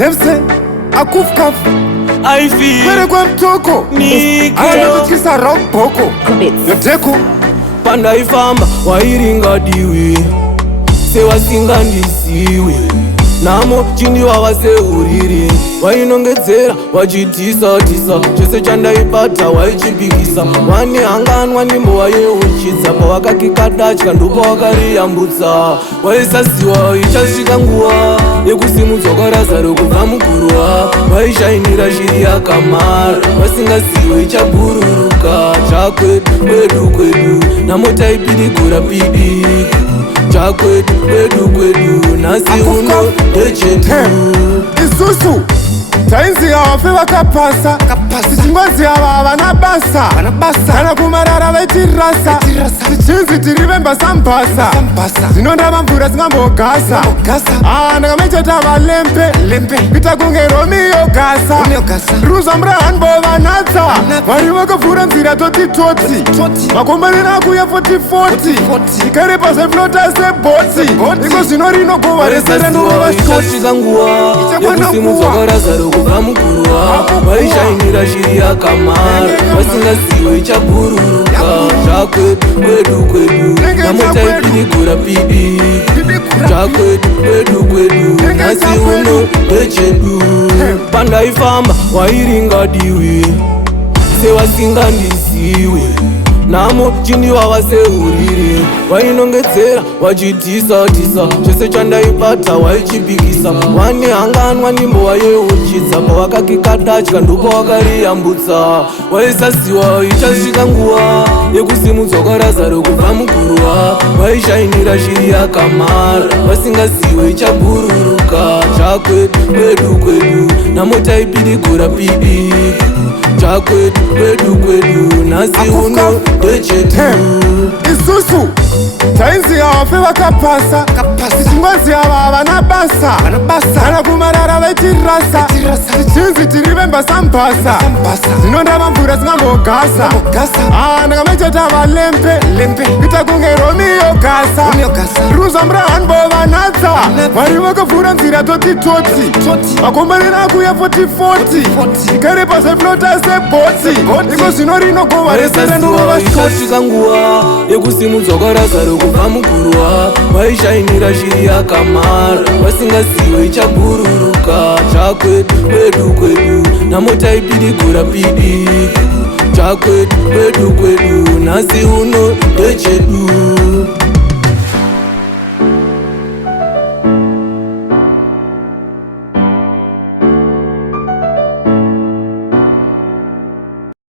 Demse, akufkaf Aifi Kwere kwa mtoko Niko Anakuchisa romboko Yoteko Pandaifamba wairingadiwe Sewasingandisiwe Namo chini wavaseuriri Wainongedzera wachitisa-tisa Chose chandaipata waichipikisa Wanihanganwa nimbowa yeuchidza Pawakakikadachika ndopa wakariyambutsa Waisasiwa ichasvika nguva Yekusimudzwa kwarazaro kubva muguruva Waishainira shiri yakamara Wasingasiwe ichabururuka Chakwedu kwedu kwedu Namotaipidikura pidiku Chakwedu kwedu kwedu Nasi uno dechetu Isusu Tainzi hawafe wakapasa Tichingozi hawa havana basa Kana kumarara vaitirasa Tichinzi tirivemba sambasa Zinondava mvura zingambogasa Ndakamecheta valempe Pita kunge Romeo gasa Ruza mrahanbo vanatsa Vari vakavhura nzira toti Makombarina akuya 40-40 Ikare paseflota seboti Iko zvino rinogova Ichasvika nguva Yekusimudzwa kwarazaro kubva muguruva Waishainira shiri yakamara Wasingasiwe ichabururuka Chakwedu kwedu kwedu Namotaipidikura pidiku Chakwedu kwedu kwedu Nasi uno dechedu Pandaifamba wairingadiwe Sewasingandisiwe Namo chini wavaseuriri Wainongedzera wachitisa-tisa Chose chandaipata waichipikisa Wanihanganwa nimbowa yeuchidza Pawakakikadachika ndopa wakariyambutsa Waisasiwa ichasvika nguva Yekusimudzwa kwarazaro kubva muguruva Waishainira shiri yakamara Wasingasiwe ichabururuka Chakwedu kwedu kwedu Namotaipidikura pidiku Chakwedu kwedu kwedu Nasi uno dechetu Isusu Tainzi hawafe wakapasa Tichingozi hawa havana basa Kana kumarara vaitirasa Tichinzi tirivemba sambasa Zinondava mvura zingambogasa Ndakamecheta valempe Pita kunge Romeo gasa Ruza mrahanbo vanatsa Vari vakavhura nzira toti Makombarina akuya 40-40 Ikare paseflota seboti Iko zvino rinogova Ichasvika nguva Yekusimudzwa kwarazaro kubva muguruva Waishainira shiri yakamara Wasingasiwe ichabururuka Chakwedu kwedu kwedu Namotaipidikura pidiku Chakwedu kwedu kwedu Nasi uno dechedu